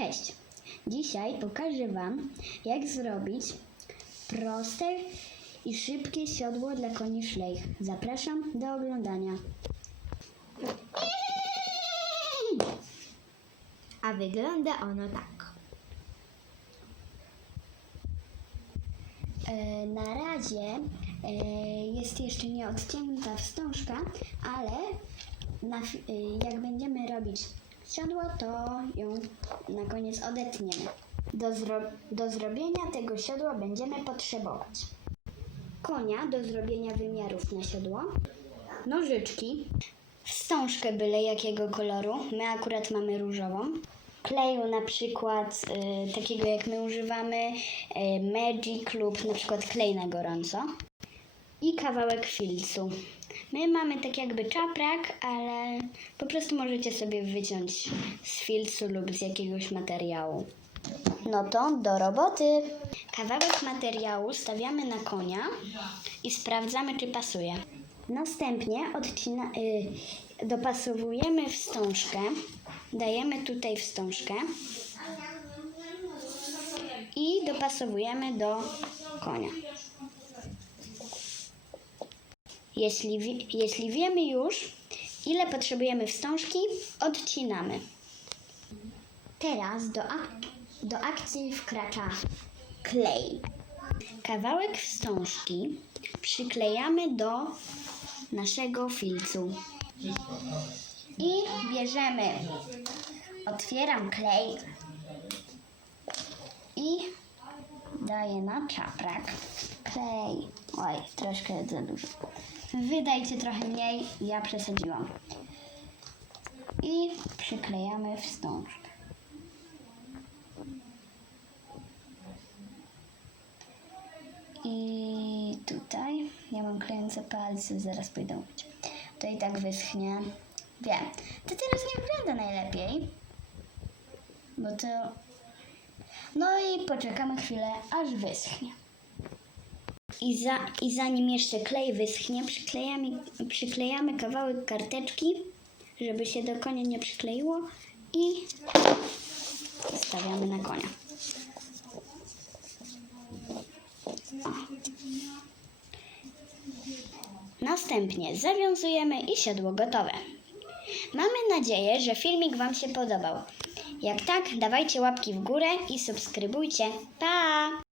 Cześć! Dzisiaj pokażę Wam, jak zrobić proste i szybkie siodło dla koni szlejch. Zapraszam do oglądania. A wygląda ono tak. E, na razie e, jest jeszcze nie odcięta wstążka, ale e, jak będziemy robić siodło, to ją na koniec odetniemy. Do, zro- do zrobienia tego siodła będziemy potrzebować konia do zrobienia wymiarów na siodło, nożyczki, wstążkę byle jakiego koloru, my akurat mamy różową, kleju na przykład y, takiego jak my używamy, y, Magic lub na przykład klej na gorąco i kawałek filcu. My mamy tak jakby czaprak, ale po prostu możecie sobie wyciąć z filcu lub z jakiegoś materiału. No to do roboty. Kawałek materiału stawiamy na konia i sprawdzamy, czy pasuje. Następnie odcina, y, dopasowujemy wstążkę. Dajemy tutaj wstążkę i dopasowujemy do konia. Jeśli, jeśli wiemy już, ile potrzebujemy wstążki, odcinamy. Teraz do, ak- do akcji wkracza klej. Kawałek wstążki przyklejamy do naszego filcu. I bierzemy, otwieram klej i daję na czaprak. Klej. Oj, troszkę za dużo. Wydajcie trochę mniej, ja przesadziłam. I przyklejamy wstążkę. I tutaj ja mam klejące palce, zaraz pójdę umyć. To i tak wyschnie. Wiem. To teraz nie wygląda najlepiej. Bo to... No i poczekamy chwilę, aż wyschnie. I, za, I zanim jeszcze klej wyschnie, przyklejamy, przyklejamy kawałek karteczki, żeby się do konia nie przykleiło i stawiamy na konia. Następnie zawiązujemy i siodło gotowe. Mamy nadzieję, że filmik Wam się podobał. Jak tak, dawajcie łapki w górę i subskrybujcie. Pa!